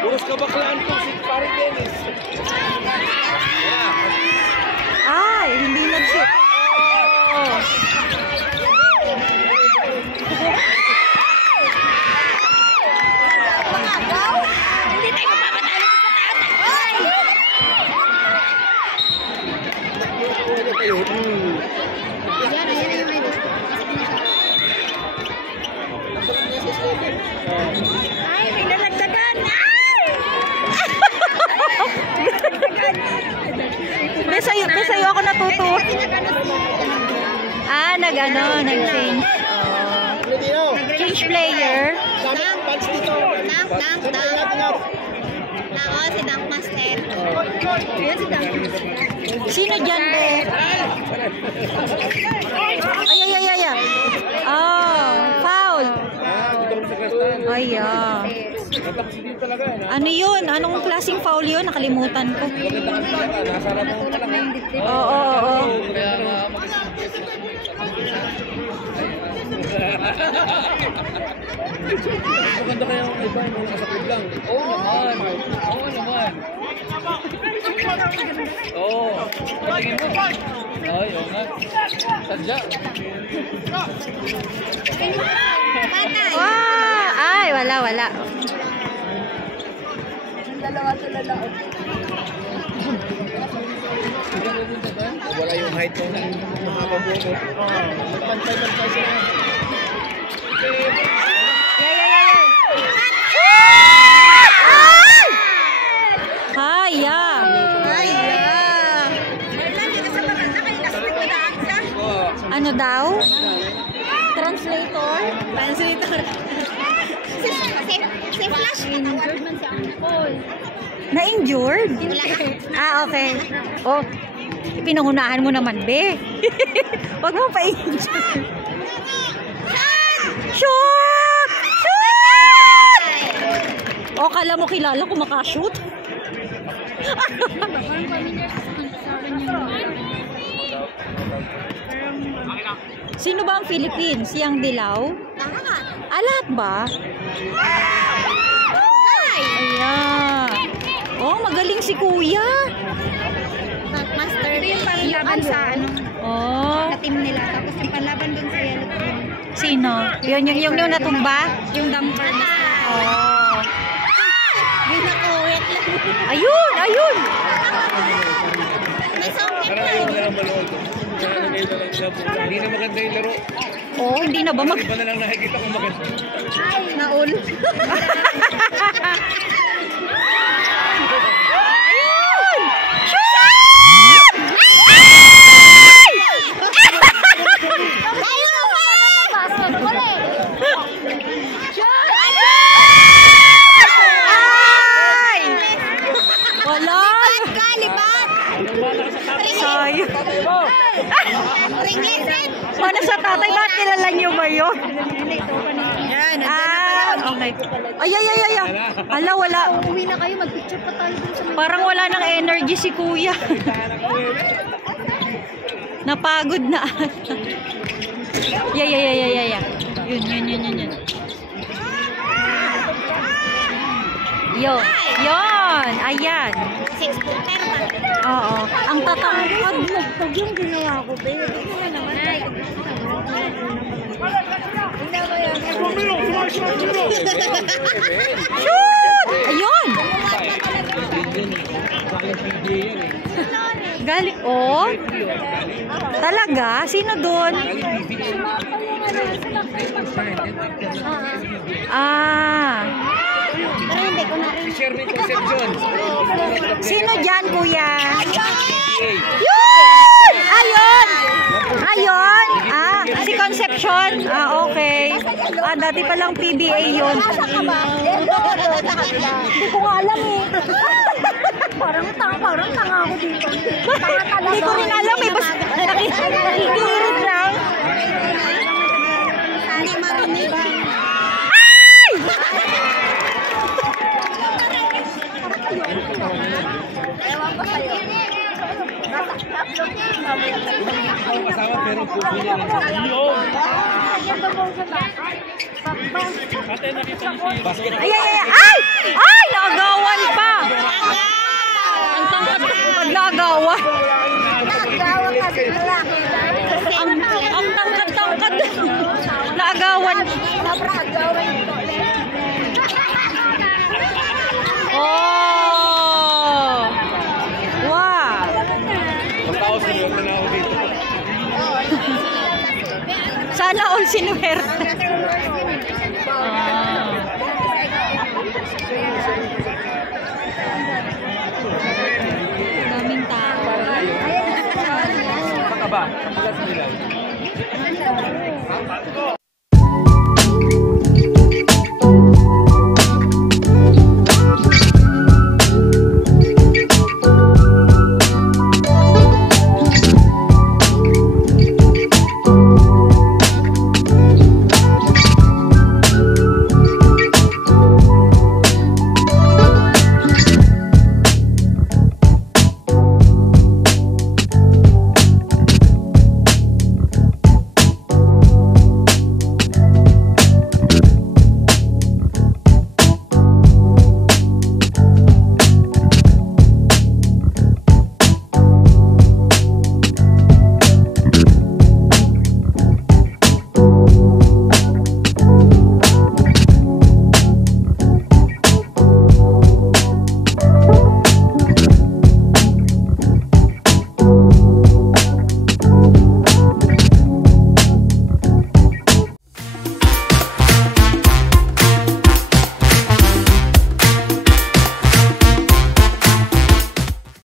Puros kabaklaan po si Paring Dennis. Ay, hindi nag-shoot. Oh. Hindi tayo mapamatalo sa taas. Yan yung may doon. Ay, may nalagdagan. Sa'yo ako natuto. Ah, nag-change. Change player. Dunk. Ako, si Dunk Master. Ayan si Dunk Master. Sino dyan, be? Ay. Oh, foul. Ay, ano yun? Anong klaseng foul yun? Nakalimutan ko. Oo. Maganda kaya ang iba yung nakasakit lang. Oo naman. Oo. Patingin mo. Ay, oo nga. Sadya. Ay, wala. Dalawa sa lalaot. Wala yung height mo na makapabuko. Pantay sila. Ano daw? Translator? Si Flash, injured man siya. Na-injured? Ah, okay. Oh, pinangunahan mo naman, be. Huwag mo pa-injured. Shoot! O, kala mo kilala ko makashoot? Sino ba ang Philippines? Yang Dilaw? Lahat ba? Ayan. Oh, magaling si Kuya. Master yung panlaban sa sa team nila. Tapos yung panlaban dun sa yellow team. Sino? Yung natumba? Yung dumper na. Oh. Yung nakuwet lang. Ayun! May soundtrack lang. Hindi na maganda yung laro. Oh, hindi na ba Iba na lang nakikita ko maganda. Ay, naul. Ayun! Shoot! Ayun na ba? Ay! Wala! Lipat! Sayang. Ringlet! Paano sa tatay? Bakit kilala niyo ba yun? Yan, Okay. Ay. Ala, wala. Uwi na kayo, mag-picture pa tayo dun sa Parang wala ng energy si Kuya. Napagod na. Yeah. Yun. Yun. Ayan. 6-footer ba? Oo. Ang tatangkad mo. Pag yung ginawa ko, babe. Ito na naman. Ay, shoot! Ayun! Galing. Oh? Talaga? Sino doon? pero hindi ko na rin. Sherman Concepcion. Sino dyan, Kuya? Yun! Ayun! Si Concepcion? Okay. Dati palang PBA yun. Hindi ko nga alam eh. Parang tanga ako dito. Hindi ko rin alam eh. Basta nakikirit lang. Basket. Ay, ay, ay, ay! Ay! Naagawan pa! Ang tangkad naagawan. Nagawa kasi malaki. Ang tangkad-tangkad. Naagawan. Nagawan ko. Oh! Wow! Pagkaos na yun, na ako dito. Sana all sinuwerte. Daming tao. Saka ba? Sa pulas nila.